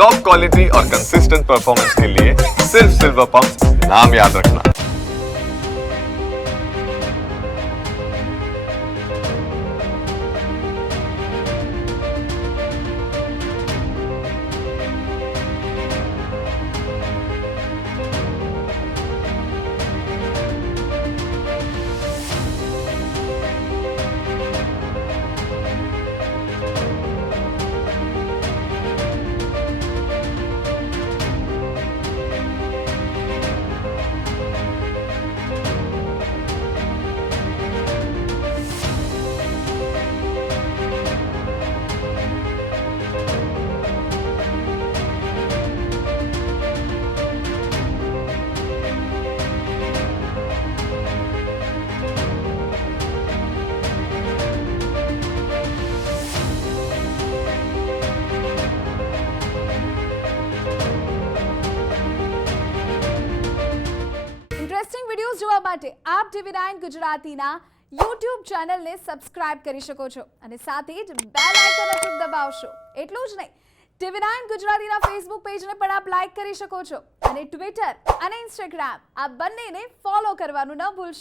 Top quality और consistent performance के लिए सिर्फ सिल्वर पंप नाम याद रखना। ઇન્ટરેસ્ટિંગ વિડીયોઝ જોવા માટે આપ TV9 ગુજરાતીના YouTube ચેનલને સબસ્ક્રાઇબ કરી શકો છો અને સાથે જ બેલ આઇકન અચૂક દબાવશો. એટલું જ નહીં, TV9 ગુજરાતીના ફેસબુક પેજને પણ આપ લાઇક કરી શકો છો અને ટ્વિટર અને ઇન્સ્ટાગ્રામ આ બંનેને ફોલો કરવાનું ન ભૂલશો.